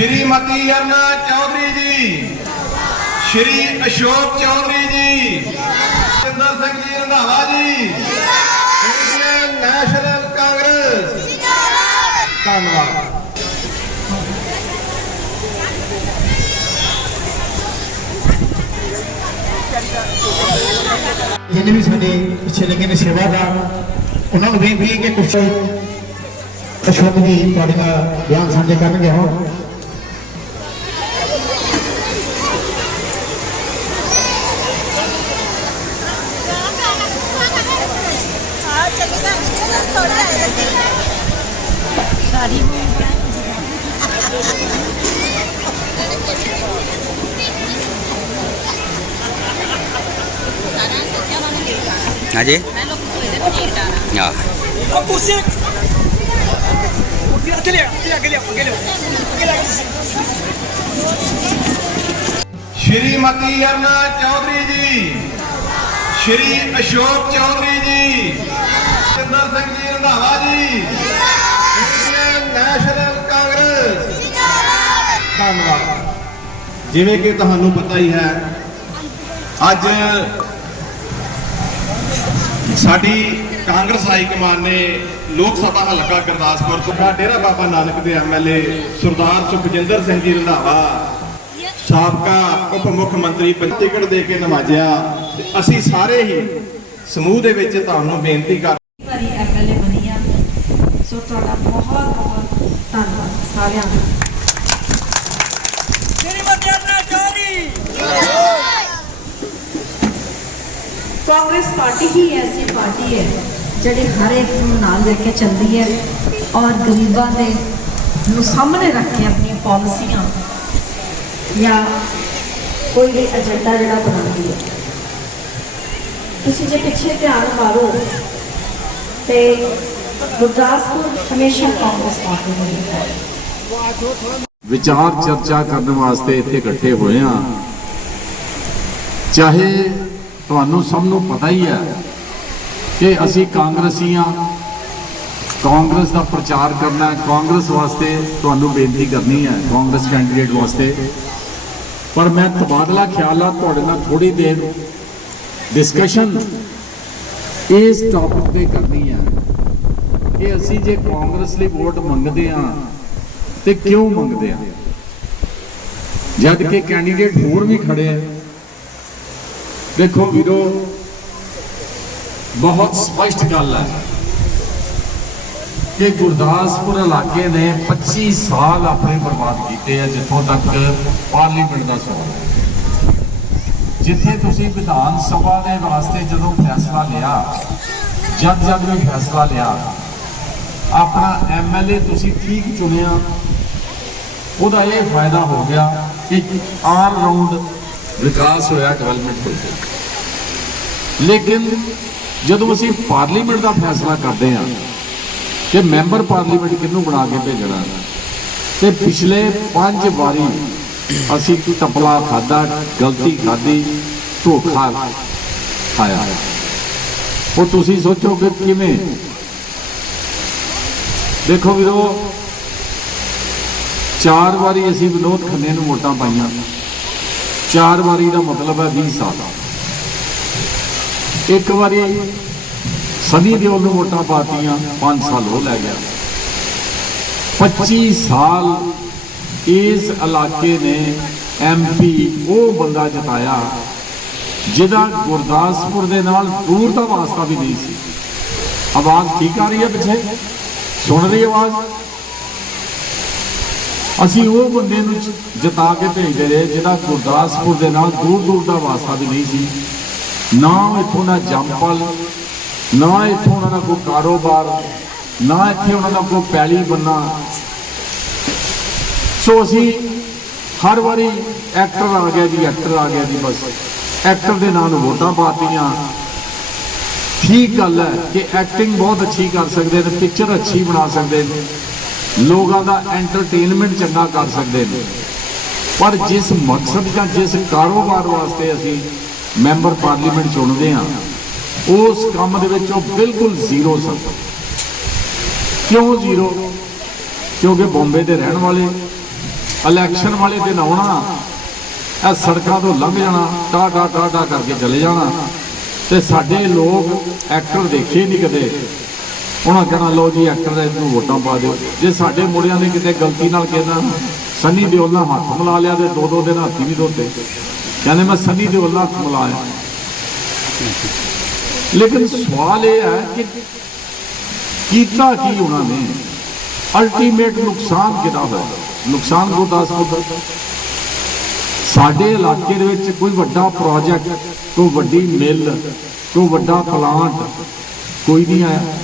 ਸ਼੍ਰੀਮਤੀ ਅਰਨਾ ਚੌਧਰੀ ਜੀ। ਸ਼੍ਰੀ ਅਸ਼ੋਕ ਚੌਧਰੀ ਜੀ। Jinder Singh ji Randhawa ji. Indian national Congress ਧੰਨਵਾਦ। ਜਿੰਨੇ ਵੀ ਸਾਡੇ ਪਿੱਛੇ ਲੱਗੇ ਨੇ ਸੇਵਾਦਾਰ, ਉਹਨਾਂ ਨੂੰ ਵੀ ਹੈ ਕਿ ਕੁਝ ਅਸ਼ੋਕ ਜੀ ਤੁਹਾਡੇ ਨਾਲ ਬਿਆਨ ਸਾਂਝੇ ਕਰਨਗੇ। ਹੁਣ हाँ जी श्रीमती अरुणा चौधरी जी श्री अशोक चौधरी जी ਜਸਵਿੰਦਰ ਸਿੰਘ ਜੀ, ਰੰਧਾਵਾ ਜੀ। ਕਾਂਗਰਸ। ਧੰਨਵਾਦ। ਜਿਵੇਂ ਕਿ ਤੁਹਾਨੂੰ ਪਤਾ ਹੀ ਹੈ, ਅੱਜ ਸਾਡੀ ਕਾਂਗਰਸ ਹਾਈ ਕਮਾਨ ਨੇ ਲੋਕ ਸਭਾ ਹਲਕਾ ਗੁਰਦਾਸਪੁਰ ਤੋਂ ਡੇਰਾ ਬਾਬਾ ਨਾਨਕ ਦੇ ਐਮਐਲਏ ਸਰਦਾਰ ਸੁਖਜਿੰਦਰ ਸਿੰਘ ਜੀ ਰੰਧਾਵਾ, ਸਾਬਕਾ ਉਪ ਮੁੱਖ ਮੰਤਰੀ ਟਿਕਟ ਦੇ ਕੇ ਨਵਾਜਿਆ। ਅਸੀਂ ਸਾਰੇ ਹੀ ਸਮੂਹ ਦੇ ਵਿੱਚ ਤੁਹਾਨੂੰ ਬੇਨਤੀ ਕਰ ਸਾਰਿਆਂ ਨੂੰ ਸ਼੍ਰੀਮਤੀ ਅਰਨਾ ਚੌਧਰੀ ਕਾਂਗਰਸ ਪਾਰਟੀ ਹੀ ਐਸੀ ਪਾਰਟੀ ਹੈ ਜਿਹੜੀ ਹਰ ਇੱਕ ਨੂੰ ਨਾਲ ਲੈ ਕੇ ਚੱਲਦੀ ਹੈ ਔਰ ਗਰੀਬਾਂ ਦੇ ਨੂੰ ਸਾਹਮਣੇ ਰੱਖ ਕੇ ਆਪਣੀਆਂ ਪਾਲਿਸੀਆਂ ਜਾਂ ਕੋਈ ਵੀ ਅਜੰਡਾ ਜਿਹੜਾ ਬਣਾਉਂਦੀ ਹੈ ਤੁਸੀਂ ਜੇ ਪਿੱਛੇ ਧਿਆਨ ਮਾਰੋ ਤੇ ਗੁਰਦਾਸਪੁਰ ਹਮੇਸ਼ਾ ਕਾਂਗਰਸ ਪਾਰਟੀ ਨੂੰ ਹੈ ਵਿਚਾਰ ਚਰਚਾ ਕਰਨ ਵਾਸਤੇ ਇੱਥੇ ਇਕੱਠੇ ਹੋਏ ਆ ਚਾਹੇ ਤੁਹਾਨੂੰ ਸਭ ਨੂੰ ਪਤਾ ਹੀ ਹੈ ਕਿ ਅਸੀਂ ਕਾਂਗਰਸੀ ਆ ਕਾਂਗਰਸ ਦਾ ਪ੍ਰਚਾਰ ਕਰਨਾ ਕਾਂਗਰਸ ਵਾਸਤੇ ਤੁਹਾਨੂੰ ਬੇਨਤੀ ਕਰਨੀ ਹੈ, ਕਾਂਗਰਸ ਕੈਂਡੀਡੇਟ ਵਾਸਤੇ। ਪਰ ਮੈਂ ਤਬਾਦਲਾ ਖਿਆਲ ਖਿਆਲਾਂ ਤੁਹਾਡੇ ਨਾਲ ਥੋੜੀ ਦੇਰ ਡਿਸਕਸ਼ਨ ਇਸ ਟੌਪਿਕ ਤੇ ਕਰਨੀ ਹੈ ਕਿ ਅਸੀਂ ਜੇ ਕਾਂਗਰਸ ਲਈ ਵੋਟ ਮੰਗਦੇ ਆ ਤੇ ਕਿਉਂ ਮੰਗਦੇ ਆ? ਜਦ ਕਿ ਕੈਂਡੀਡੇਟ ਹੋਰ ਵੀ ਖੜੇ ਆ। ਦੇਖੋ ਵੀਰੋ, ਬਹੁਤ ਸਪਸ਼ਟ ਗੱਲ ਹੈ ਕਿ ਗੁਰਦਾਸਪੁਰ ਇਲਾਕੇ ਨੇ 25 ਸਾਲ ਆਪਣੇ ਬਰਬਾਦ ਕੀਤੇ ਆ, ਜਿੱਥੋਂ ਤੱਕ ਪਾਰਲੀਮੈਂਟ ਦਾ ਸਵਾਲ ਹੈ। ਜਿੱਥੇ ਤੁਸੀਂ ਵਿਧਾਨ ਸਭਾ ਦੇ ਵਾਸਤੇ ਜਦੋਂ ਫੈਸਲਾ ਲਿਆ ਜਦ ਜਦ ਵੀ ਫੈਸਲਾ ਲਿਆ ਆਪਣਾ ਐਮਐਲਏ ਤੁਸੀਂ ਠੀਕ ਚੁਣਿਆ। ਉਹਦਾ ਇਹ ਫਾਇਦਾ ਹੋ ਗਿਆ ਕਿ ਆਲ ਰਾਉਂਡ ਵਿਕਾਸ ਹੋਇਆ ਡਿਵੈਲਪਮੈਂਟ ਹੋਈ ਲੇਕਿਨ ਜਦੋਂ ਅਸੀਂ ਪਾਰਲੀਮੈਂਟ ਦਾ ਫੈਸਲਾ ਕਰਦੇ ਹਾਂ ਕਿ ਮੈਂਬਰ ਪਾਰਲੀਮੈਂਟ ਕਿਹਨੂੰ ਬਣਾ ਕੇ ਭੇਜਣਾ, ਤੇ ਪਿਛਲੇ ਪੰਜ ਵਾਰੀ ਅਸੀਂ ਟਪਲਾ ਖਾਦਾ ਗਲਤੀ ਖਾਦੀ ਧੋਖਾ ਖਾਇਆ। ਉਹ ਤੁਸੀਂ ਸੋਚੋ ਕਿ ਕਿਵੇਂ? ਦੇਖੋ ਵੀਰੋ, ਚਾਰ ਵਾਰੀ ਅਸੀਂ ਵਿਨੋਦ ਖੰਨੇ ਨੂੰ ਵੋਟਾਂ ਪਾਈਆਂ। ਚਾਰ ਵਾਰੀ ਦਾ ਮਤਲਬ ਹੈ 20 ਸਾਲ। ਇੱਕ ਵਾਰੀ ਸਦੀ ਦਿਓਲ ਨੂੰ ਵੋਟਾਂ ਪਾਤੀਆਂ 5 ਸਾਲ ਉਹ ਲੈ ਗਿਆ। 25 ਸਾਲ ਇਸ ਇਲਾਕੇ ਨੇ ਐਮਪੀ ਉਹ ਬੰਦਾ ਜਿਤਾਇਆ, ਜਿਹਦਾ ਗੁਰਦਾਸਪੁਰ ਦੇ ਨਾਲ ਦੂਰ ਦਾ ਵਾਸਤਾ ਵੀ ਨਹੀਂ ਸੀ। ਆਵਾਜ਼ ਠੀਕ ਆ ਰਹੀ ਹੈ ਪਿੱਛੇ? ਸੁਣ ਰਹੀ ਆਵਾਜ਼? ਅਸੀਂ ਉਹ ਬੰਦੇ ਨੂੰ ਜ- ਜਿਤਾ ਕੇ ਭੇਜਦੇ ਰਹੇ, ਜਿਹਦਾ ਗੁਰਦਾਸਪੁਰ ਦੇ ਨਾਲ ਦੂਰ ਦੂਰ ਦਾ ਵਾਸਤਾ ਵੀ ਨਹੀਂ ਸੀ। ਨਾ ਇੱਥੋਂ ਦਾ ਜੰਪਲ ਨਾ ਇੱਥੋਂ ਉਹਨਾਂ ਦਾ ਕੋਈ ਕਾਰੋਬਾਰ, ਨਾ ਇੱਥੇ ਉਹਨਾਂ ਦਾ ਕੋਈ ਪੈਲੀ ਬੰਨਾ। ਸੋ ਅਸੀਂ ਹਰ ਵਾਰੀ ਐਕਟਰ ਆ ਗਿਆ ਜੀ, ਐਕਟਰ ਆ ਗਿਆ ਜੀ ਬਸ। ਐਕਟਰ ਦੇ ਨਾਂ ਨੂੰ ਵੋਟਾਂ ਪਾਤੀਆਂ ਠੀਕ ਗੱਲ ਹੈ ਕਿ ਐਕਟਿੰਗ ਬਹੁਤ ਅੱਛੀ ਕਰ ਸਕਦੇ ਨੇ ਪਿਕਚਰ ਅੱਛੀ ਬਣਾ ਸਕਦੇ ਨੇ। ਲੋਕਾਂ ਦਾ ਐਂਟਰਟੇਨਮੈਂਟ ਚੰਗਾ ਕਰ ਸਕਦੇ ਨੇ। ਪਰ ਜਿਸ ਮਕਸਦ ਜਾਂ ਜਿਸ ਕਾਰੋਬਾਰ ਵਾਸਤੇ ਅਸੀਂ ਮੈਂਬਰ ਪਾਰਲੀਮੈਂਟ ਚੁਣਦੇ ਹਾਂ, ਉਸ ਕੰਮ ਦੇ ਵਿੱਚ ਉਹ ਬਿਲਕੁਲ ਜ਼ੀਰੋ ਸਨ ਕਿਉਂ ਜ਼ੀਰੋ? ਕਿਉਂਕਿ ਬੰਬੇ ਦੇ ਰਹਿਣ ਵਾਲੇ ਇਲੈਕਸ਼ਨ ਵਾਲੇ ਦਿਨ ਆਉਣਾ, ਇਹ ਸੜਕਾਂ ਤੋਂ ਲੰਘ ਜਾਣਾ ਟਾ ਟਾ ਟਾ ਟਾ ਕਰਕੇ ਚਲੇ ਜਾਣਾ। ਤੇ ਸਾਡੇ ਲੋਕ ਐਕਟਰ ਦੇਖੇ ਨਹੀਂ ਕਦੇ। ਉਹਨਾਂ ਕਹਿਣਾ ਲਓ ਜੀ ਐਕਟਰ ਦਾ ਇਹਨੂੰ ਵੋਟਾਂ ਪਾ ਦਿਓ। ਜੇ ਸਾਡੇ ਮੁੰਡਿਆਂ ਨੇ ਕਿਤੇ ਗਲਤੀ ਨਾਲ ਕਹਿੰਦਾ ਸੰਨੀ ਦਿਓਲ ਨਾਲ ਹੱਥ ਮਿਲਾ ਲਿਆ ਤੇ ਦੋ ਦੋ ਦਿਨ ਹੱਥੀ ਵੀ ਧੋਤੇ। ਕਹਿੰਦੇ ਮੈਂ ਸੰਨੀ ਦਿਓਲ ਨਾਲ ਹੱਥ ਮਿਲਾਇਆ। ਲੇਕਿਨ ਸਵਾਲ ਇਹ ਹੈ ਕਿ ਕੀਤਾ ਕੀ ਉਹਨਾਂ ਨੇ? ਅਲਟੀਮੇਟ ਨੁਕਸਾਨ ਕਿਹਦਾ ਹੋਇਆ? ਨੁਕਸਾਨ ਗੁਰਦਾਸਪੁਰ ਦਾ। ਸਾਡੇ ਇਲਾਕੇ ਦੇ ਵਿੱਚ ਕੋਈ ਵੱਡਾ ਪ੍ਰੋਜੈਕਟ ਕੋਈ ਵੱਡੀ ਮਿੱਲ ਕੋਈ ਵੱਡਾ ਪਲਾਂਟ ਕੋਈ ਨਹੀਂ ਆਇਆ।